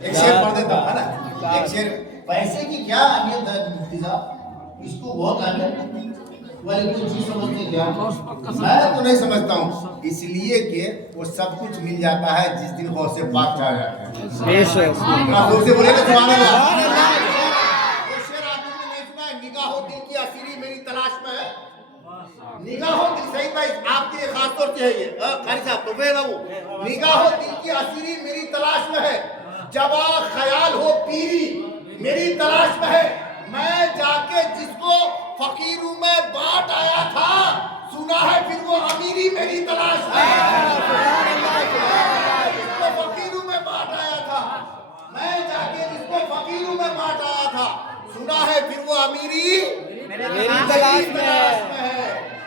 ایک شعر پڑھ دیتا ہوں ہے نا، ایک شعر. پیسے کی کیا اہمیت ہے مفتی صاحب؟ اس کو بہت اہمیت والی کوئی چیز سمجھتے کیا؟ میں تو نہیں سمجھتا ہوں، اس لیے کہ وہ سب کچھ مل جاتا ہے جس دن غوث پاک چاہ جاتا ہے. آپ سے بولے نا سبحان اللہ. وہ شعر آپ نے نہیں سنا ہے، نگاہ و دل کی اسیری میری تلاش میں ہے. نگاہ و دل صحیح بھائی آپ کے لیے خاص طور سے ہے یہ قاری صاحب تو میں وہ نگاہ و دل کی اسیری میری تلاش میں ہے، جبا خیال ہو پیری میری تلاش میں ہے. میں جا کے جس کو فقیروں میں بانٹ آیا تھا، سنا ہے پھر وہ امیری میری تلاش ہے. جس کو فقیروں میں بانٹ آیا تھا، میں جا کے جس کو فقیروں میں بانٹ آیا تھا، سنا ہے پھر وہ امیری میری تلاش میں ہے.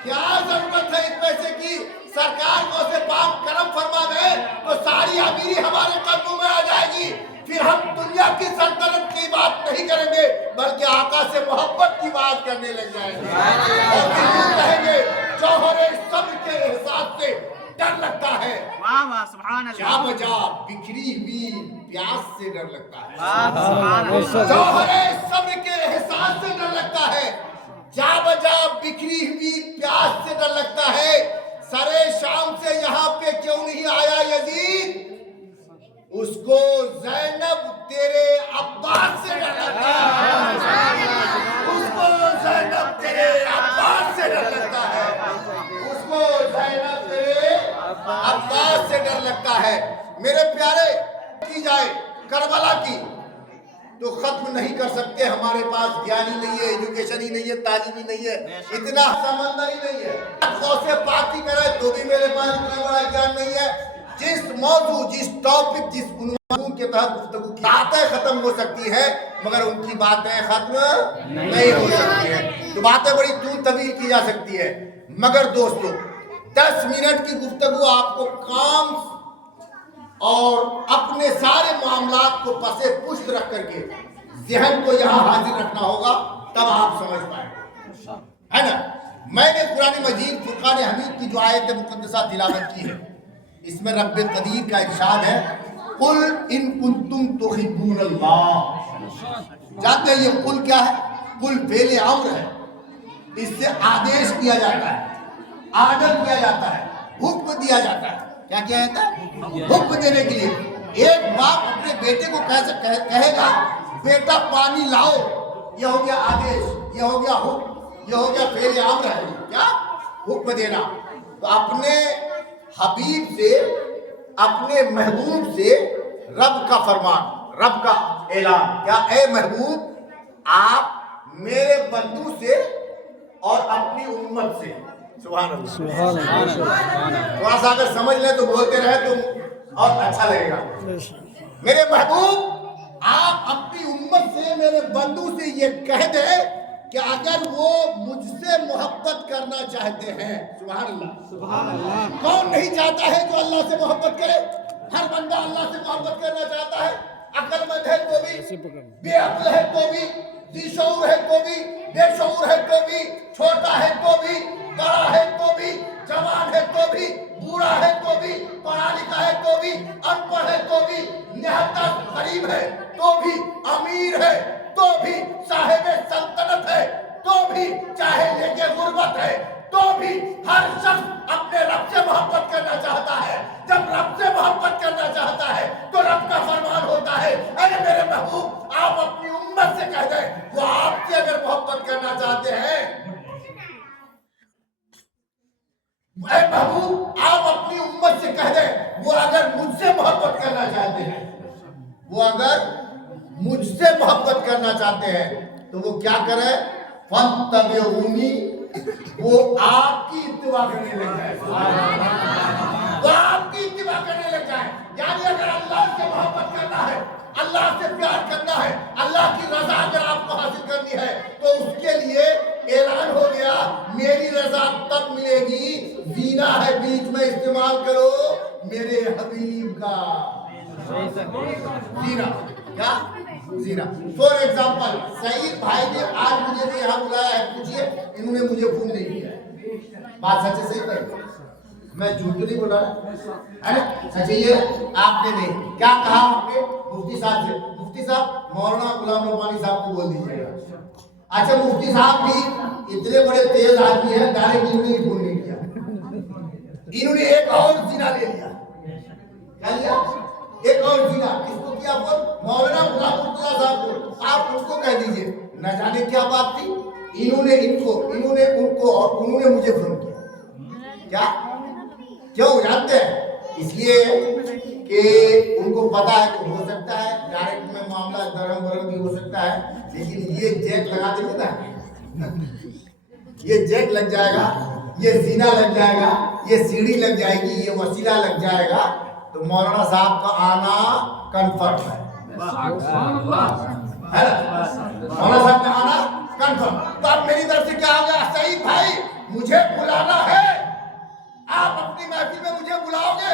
کیا ضرورت ہے اس پیسے کی؟ سرکار کو سے پاک کرم فرما دے تو ساری امیری ہمارے قدموں میں آ جائے گی. پھر ہم دنیا کی سلطنت کی بات نہیں کریں گے بلکہ آقا سے محبت کی بات کرنے لگ جائیں گے. اور پھر یوں کہیں گے جوہر صبر کے احساس سے ڈر لگتا ہے، جا بجا بکھری ہوئی پیاس سے ڈر لگتا ہے. جوہر صبر کے احساس سے ڈر لگتا ہے، جا بجا بکھری ہوئی پیاس سے ڈر لگتا ہے. سرے شام سے یہاں پہ کیوں نہیں آیا یزید؟ اس کو زینب تیرے عباس سے ڈر لگتا ہے. اس کو زینب تیرے عباس سے ڈر لگتا ہے. اس کو زینب تیرے عباس سے ڈر لگتا ہے. میرے پیارے کی جائے کربلا کی تو ختم نہیں کر سکتے. ہمارے پاس گیانی نہیں ہے، ایجوکیشن ہی نہیں ہے، تعلیم ہی نہیں ہے، اتنا سمندر ہی نہیں ہے. غوث پاک کی کرے تو بھی میرے پاس اتنا بڑا گیان نہیں ہے. جس موضوع، جس ٹاپک، جس عنوان کے تحت گفتگو کی باتیں ختم ہو سکتی ہیں مگر ان کی باتیں ختم نہیں ہو سکتی ہیں. تو باتیں بڑی طول طویل کی جا سکتی ہے مگر دوستو 10 منٹ کی گفتگو آپ کو کام اور اپنے سارے معاملات کو پسے پشت رکھ کر کے ذہن کو یہاں حاضر رکھنا ہوگا، تب آپ سمجھ پائیں گے، ہے نا. میں نے قرآن مجید فرقان حمید کی جو آیت مقدسہ تلاوت کی ہے، اس میں رب قدیر کا ارشاد ہے قل ان کنتم تحبون اللہ. جانتے ہیں یہ قل کیا ہے؟ قل فعل امر ہے، اس سے آدیش کیا جاتا ہے، آرڈر کیا جاتا ہے، حکم دیا جاتا ہے. کیا کیا جاتا ہے؟ حکم دینے کے لیے. ایک باپ اپنے بیٹے کو کہے گا بیٹا پانی لاؤ، یہ ہو گیا آدیش، یہ ہو گیا حکم، یہ ہو گیا فعل امر ہے. کیا؟ حکم دینا. تو اپنے حبیب سے، اپنے محبوب سے رب کا فرمان، رب کا اعلان کیا؟ اے محبوب آپ میرے بندو سے اور اپنی امت سے. سبحان اللہ. تھوڑا سا اگر سمجھ لیں تو بولتے رہے تو اور اچھا لگے گا. میرے محبوب آپ اپنی امت سے، میرے بندو سے یہ کہہ دیں کہ اگر وہ مجھ سے محبت کرنا چاہتے ہیں. سبحان اللہ. سبحان اللہ. کون نہیں چاہتا ہے جو اللہ سے محبت کرے؟ ہر بندہ اللہ سے محبت کرنا چاہتا ہے. عقل مند ہے تو بھی، بے عقل ہے تو بھی، ذی شعور ہے تو بھی، بے شعور ہے تو بھی، چھوٹا ہے تو بھی، بڑا ہے تو بھی، جوان ہے تو بھی، بوڑھا ہے تو بھی، پڑھا لکھا ہے تو بھی، ان پڑھ ہے تو بھی، نہایت غریب ہے تو بھی، امیر ہے تو بھی، صاحب سلطنت ہے تو بھی، چاہے لے کے غربت ہے تو بھی، ہر شخص اپنے رب سے محبت کرنا چاہتا ہے. جب رب سے محبت کرنا چاہتا ہے تو رب کا فرمان ہوتا ہے اے میرے محبوب آپ اپنی امت سے کہہ دیں وہ آپ سے اگر محبت کرنا چاہتے ہیں. اے محبوب آپ اپنی امت سے کہہ دیں وہ اگر مجھ سے محبت کرنا چاہتے ہیں، وہ اگر مجھ سے محبت کرنا چاہتے ہیں تو وہ کیا کرے؟ فَاتَّبِعُونِی، وہ آپ کی اتباع کرنے لگ جائے. وہ آپ کی اتباع کرنے لگ جائے. یعنی اگر اللہ سے محبت کرنا ہے، اللہ سے پیار کرنا ہے، اللہ کی رضا اگر آپ کو حاصل کرنی ہے تو اس کے لیے اعلان ہو گیا میری رضا تب ملے گی، زینہ ہے بیچ میں استعمال کرو میرے حبیب کا زینہ. کیا؟ زینہ. فور ایگزامپل سعید بھائی نے آج مجھے بھی یہاں بلایا ہے، پوچھئے انہوں نے مجھے فون نہیں کیا ہے. بات سچ ہے، صحیح ہے. میں جھوٹ تو نہیں بولا ہے نا؟ اچھا یہ آپ نے نہیں کیا کہا آپ نے مفتی صاحب سے؟ مفتی صاحب مولانا غلام ربانی صاحب کو بول دیجیے گا. اچھا مفتی صاحب بھی اتنے بڑے تیز آدمی ہیں, ڈائریکٹ انہوں نے فون نہیں کیا, انہوں نے ایک اور زنا لے لیا. کیا لیا؟ ایک اور زنا. کس کو کیا؟ مولانا غلام مرتضیٰ صاحب کو. آپ ان کو کہہ دیجئے نہ جانے کیا بات تھی, انہوں نے ان کو, انہوں نے ان کو, اور انہوں نے مجھے فون کیا. کیا کیوں جانتے ہیں؟ اس لیے کہ ان کو پتا ہے کہ ہو سکتا ہے ڈائریکٹ میں معاملہ درم برم بھی ہو سکتا ہے, لیکن یہ جیک لگا دیں گے نا, یہ جیک لگ جائے گا, یہ زینا لگ جائے گا, یہ سیڑھی لگ جائے گی, یہ وسیلہ لگ جائے گا, تو مولانا صاحب کا آنا کنفرم ہے. مولانا صاحب کا آنا کنفرم. تو اب میری طرف سے کیا ہوگا؟ سعید بھائی مجھے بلانا ہے, آپ اپنی محفل میں مجھے بلاؤ گے,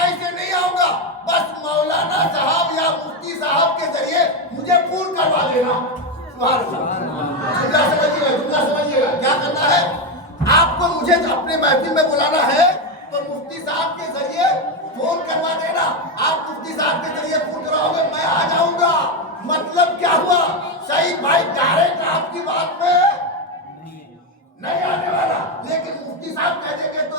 ایسے نہیں آؤں گا, بس مولانا صاحب یا مفتی صاحب کے ذریعے مجھے پور کروا دینا. جملہ سمجھیے گا کیا کرنا ہے آپ کو. مجھے اپنے محفل میں بلانا ہے تو مفتی صاحب کے ذریعے فون کروا دینا. آپ مفتی صاحب کے ذریعے فون کراؤ گے, میں آ جاؤں گا. مطلب کیا ہوا؟ سعید بھائی ڈائریکٹ آپ کی بات میں نہیں آنے والا, لیکن مفتی صاحب کہہ دیں گے تو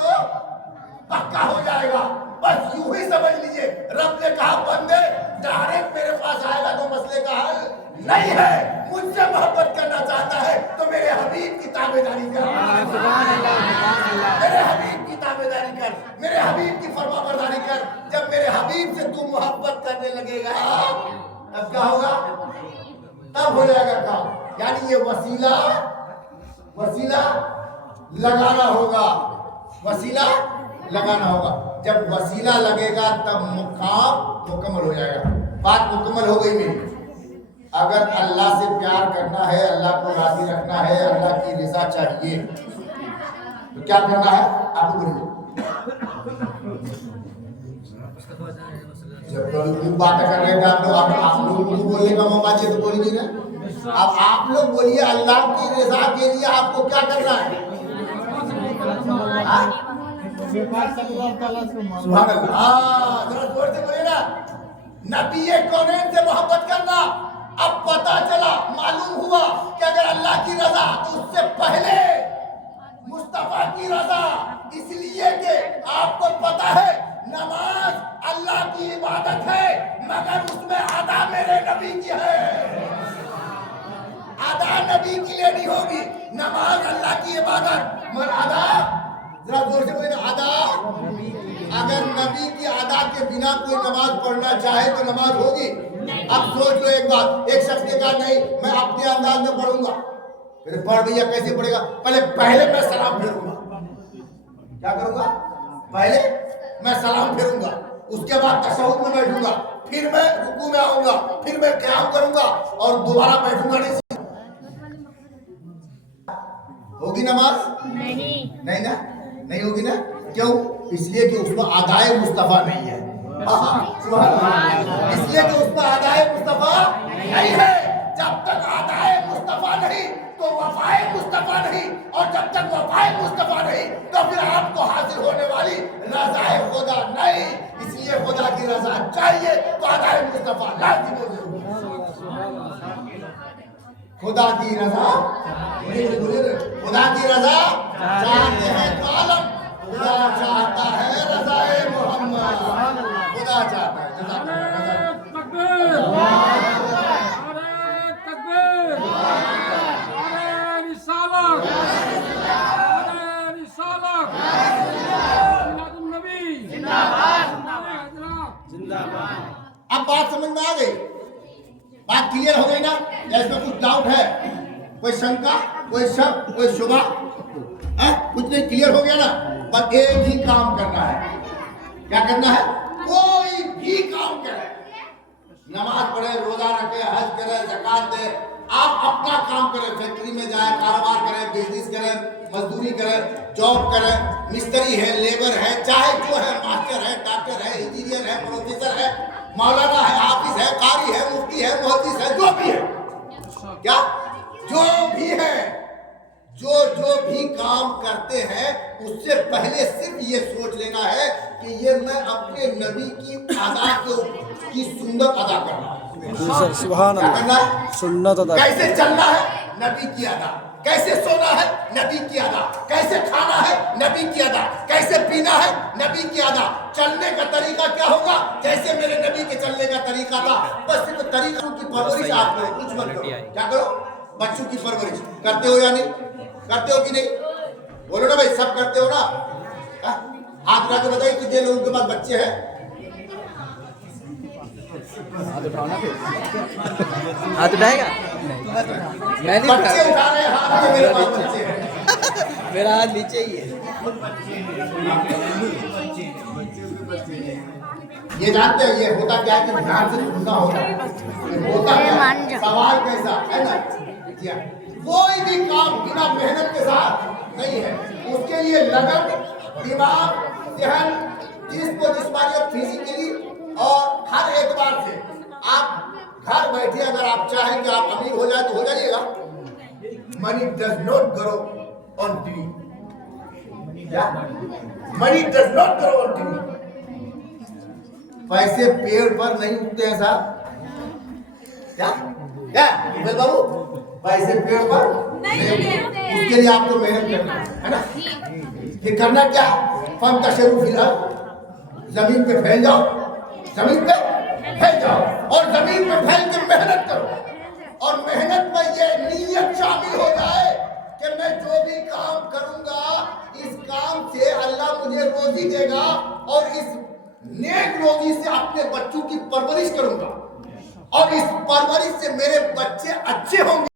پکا ہو جائے گا. بس یوں ہی سمجھ لیجئے رب نے کہا بندے ڈائریکٹ میرے پاس آئے گا تو مسئلے کا حل نہیں ہے. مجھ سے محبت کرنا چاہتا ہے تو میرے حبیب کی تابعداری کر, میرے حبیب کی تابعداری کر, میرے حبیب کی فرما برداری کر. جب میرے حبیب سے تو محبت کرنے لگے گا تب کیا ہوگا؟ تب ہو جائے گا کام. یعنی یہ وسیلہ لگانا ہوگا, وسیلہ لگانا ہوگا. جب وسیلہ لگے گا تب کام مکمل ہو جائے گا. بات مکمل ہو گئی میری. اگر اللہ سے پیار کرنا ہے, اللہ کو راضی رکھنا ہے, اللہ کی رضا چاہیے تو کیا کرنا ہے آپ کو بولیے. جب لوگ باتیں کر رہے تھے آپ لوگوں کو بولنے کا موقع دیا تو بولیے نا. اب آپ لوگ بولیے اللہ کی رضا کے لیے آپ کو کیا کرنا ہے؟ سبحان اللہ, ذرا زور سے بولیے نا. نبی کونین سے محبت کرنا. اب پتا چلا, معلوم ہوا کہ اگر اللہ کی رضا تو اس سے پہلے مصطفیٰ کی رضا. اس لیے کہ آپ کو پتا ہے نماز اللہ کی عبادت ہے, مگر اس میں ادا میرے نبی کی ہے. ادا نبی کی لیے نہیں ہوگی. نماز اللہ کی عبادت مگر ادا, ذرا زور سے بولیں ادا. اگر نبی کی ادا کے بنا کوئی نماز پڑھنا چاہے تو نماز ہوگی. اب سوچ لو ایک بات, ایک شخص نے کہا نہیں میں اپنے انداز میں پڑھوں گا. پھر پڑھ بھیا کیسے پڑھے گا؟ پہلے میں سلام پھیروں گا. کیا کروں گا؟ پہلے میں سلام پھیروں گا, اس کے بعد تشہد میں بیٹھوں گا, پھر میں رکوع میں آؤں گا, پھر میں قیام کروں گا اور دوبارہ بیٹھوں گا. ہوگی نماز؟ نہیں نا, نہیں ہوگی نا. کیوں؟ اس لیے کہ اس میں ادائے مصطفیٰ نہیں ہے. اس لیے کہ اس میں ادائے مصطفیٰ نہیں ہے. جب تک ادائے مصطفیٰ نہیں تو وفائے مصطفیٰ نہیں, اور جب تک وفائے مصطفیٰ نہیں تو پھر آپ کو حاصل ہونے والی رضائے خدا نہیں. اس لیے خدا کی رضا چاہیے تو ادائے مصطفیٰ لازم ہو ضرور. خدا کی رضا, خدا کی رضا چاہتے ہیں تو عالم, خدا چاہتا ہے رضائے محمد, خدا چاہتا ہے. اب بات سمجھ میں آ گئی, بات کلیئر ہو گئی نا. اس میں کچھ ڈاؤٹ ہے, کوئی شنکا, کوئی شک, کوئی شبہ, کچھ نہیں, کلیئر ہو گیا نا. بس ایک ہی کام کرنا ہے. کیا کرنا ہے؟ کوئی بھی کام کرے, نماز پڑھے, روزہ رکھے, حج کرے, زکات دے, آپ اپنا کام کریں. فیکٹری میں جائیں, کاروبار کریں, بزنس کریں, مزدوری کریں, جاب کریں, مستری ہے, لیبر ہے, چاہے جو ہے, ماسٹر ہے, ڈاکٹر ہے, انجینئر ہے, پروفیسر ہے, مولانا ہے, حافظ ہے, قاری ہے, مفتی ہے, محدث ہے, جو بھی ہے. کیا جو بھی ہے, جو بھی کام کرتے ہیں اس سے پہلے صرف یہ سوچ لینا ہے کہ یہ میں اپنے نبی کی ادا کی سنت ادا کرنا ہے. سبحان کیا کرنا ہے؟ سنت ادا. کیسے چلنا ہے؟ نبی کی ادا. کیسے سونا ہے؟ نبی کی ادا. کیسے کھانا ہے؟ نبی کی ادا. کیسے پینا ہے؟ نبی کی ادا. چلنے کا طریقہ کیا ہوگا؟ جیسے میرے نبی کے چلنے کا طریقہ تھا. بس صرف طریقوں کی پرورش آپ کرو, کچھ مت کرو. کیا کرو؟ بچوں کی پرورش کرتے ہو یا نہیں؟ کرتے ہو کہ نہیں؟ بولو نا بھائی, سب کرتے ہو نا؟ ہاتھ اٹھا کے بتائیے کتنے لوگوں کے پاس بچے ہیں؟ ہاتھ اٹھائے گا؟ میں نہیں بچے اٹھا رہے ہیں ہاتھ کہ میرے پاس بچے ہیں. میرا ہاتھ نیچے ہی ہے. یہ جانتے ہیں یہ ہوتا کیا ہے کہ دھیان سے سننا ہوتا ہے. یہ ہوتا کیا ہے؟ سوال کیسا ہے نا, کوئی بھی کام بنا محنت کے ساتھ نہیں ہے. اس کے لیے لگن, دماغ, ذہن, جسمانی اور فزیکلی اور ہر اعتبار سے آپ گھر بیٹھے اگر آپ چاہیں کہ آپ امیر ہو جائے تو ہو جائیے گا. Money does not grow on tree. Money does not grow on tree. پیسے پیڑ پر نہیں اگتے ہیں صاحب. کیا بابو, پیسے پیڑ پر نہیں اگتے. اس کے لیے آپ کو محنت کرنا ہے نا. پھر کرنا کیا؟ فانتشروا فی الارض, زمین پہ پھیل جاؤ. زمین پہ پھیل جاؤ اور زمین پہ پھیل کے محنت کرو. اور محنت میں یہ نیت شامل ہو جائے کہ میں جو بھی کام کروں گا اس کام سے اللہ مجھے روزی دے گا اور اس نیک روزی سے اپنے بچوں کی پرورش کروں گا اور اس پرورش سے میرے بچے اچھے ہوں گے.